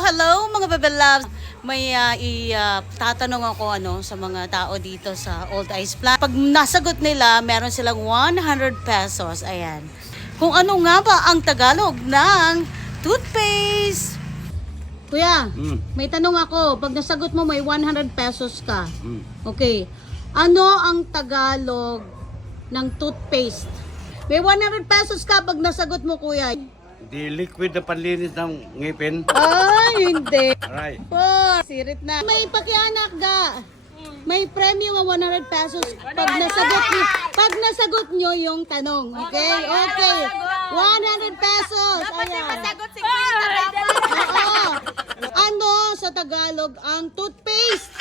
hello mga loves. May uh, i-tatanong uh, ako ano sa mga tao dito sa Old Ice Plant. Pag nasagot nila, meron silang 100 pesos. Ayan. Kung ano nga ba ang Tagalog ng toothpaste? Kuya, mm. may tanong ako. Pag nasagot mo, may 100 pesos ka. Mm. Okay. Ano ang Tagalog ng toothpaste? May 100 pesos ka pag nasagot mo, kuya. Di liquid na panlinis ng ngipin? Ay, oh, hindi. Aray. Right. Oh, Sirit na. May pakianak ga. May premium of 100 pesos pag nasagot niyo, pag nasagot niyo yung tanong. Okay? Okay. 100 pesos. Ayan. Oo. Ano sa Tagalog ang toothpaste?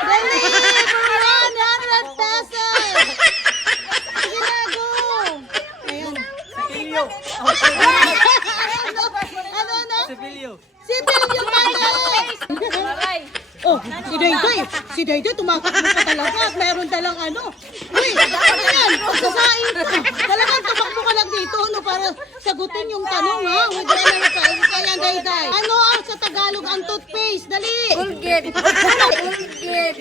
Dali! Sibilyo. oh, <sorry. laughs> ano na? Ano? Sibilyo. Sibilyo pala. Aray. Oh, si Dayday. Si Dayday tumakak mo pa talaga at meron talang ano. Uy, ano yan? Pagkasain ka. Talagang tapak mo ka lang dito ano, para sagutin yung tanong ha. Huwag na lang ka. Huwag ka yan, Daydoy. Ano ang oh, sa Tagalog ang toothpaste? Dali. Colgate. Colgate.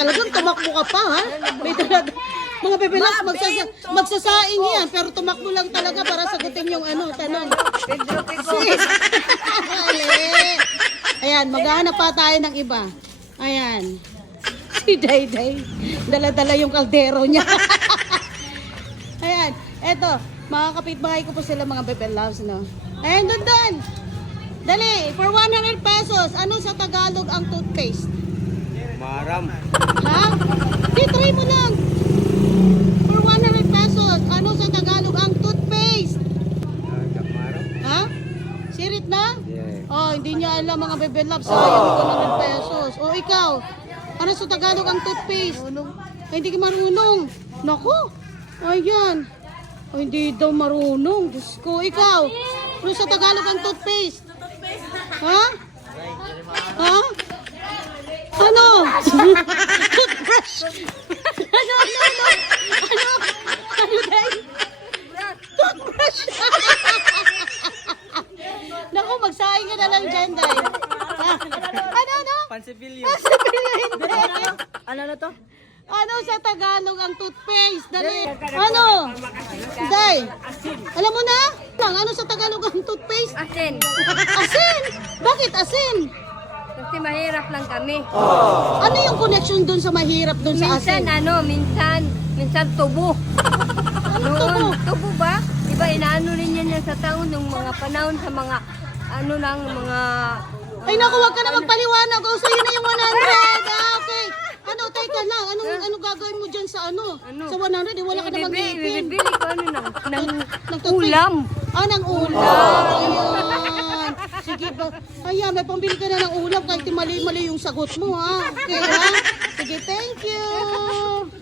Talagang tumakbo ka pa ha. May talaga. Darat... Mga pipilas, magsasa magsasain yan, pero tumakbo lang talaga para sagutin yung ano, tanong. Ayan, maghahanap pa tayo ng iba. Ayan. Si Dayday. Dala-dala yung kaldero niya. Ayan. Eto, mga kapitbahay ko po sila mga Bebel Loves, no? Ayan, dun, dun Dali, for 100 pesos, ano sa Tagalog ang toothpaste? Maram. Ha? Di, try mo lang. Nakabit na? Yeah. Oh, hindi niya alam mga bebe love sa ayaw oh. ko ng pesos. Oh, ikaw. Ano sa Tagalog ang toothpaste? Ay, hindi ka marunong. Nako. yan. Oh, Ay, hindi daw marunong. Diyos ko. Ikaw. Ano sa Tagalog ang toothpaste? Ha? Ha? Ano? ano? Ano? Ano? Ano? Ano? Ano? Ano? Ano? ano ano? Pansipilyo. Pansipilyo Hindi, ano? ano ano? to? Ano sa Tagalog ang toothpaste? Dali. dali, dali. Ano? Dali. Day. Asin. Alam mo na? Lang ano sa Tagalog ang toothpaste? Asin. Asin? asin. Bakit asin? Kasi mahirap lang kami. Ano yung connection dun sa mahirap dun minsan, sa asin? Minsan ano, minsan, minsan tubo. ano tubo? Tubo ba? Diba inaano rin yan sa taon ng mga panahon sa mga ano lang mga ay naku, wag ka na magpaliwanag. Oh, so yun na yung 100. Okay. Ano, ka lang. Anong, huh? anong gagawin mo dyan sa ano? ano? Sa 100, eh, wala ka namang ipin. Bibili ko ano na? nang nang ah, ulam. Ah, nang ulam. Oh. Ayan. Sige ba? Ayan, may pambili ka na ng ulam kahit mali-mali mali yung sagot mo, ha? Okay, ha? Sige, thank you.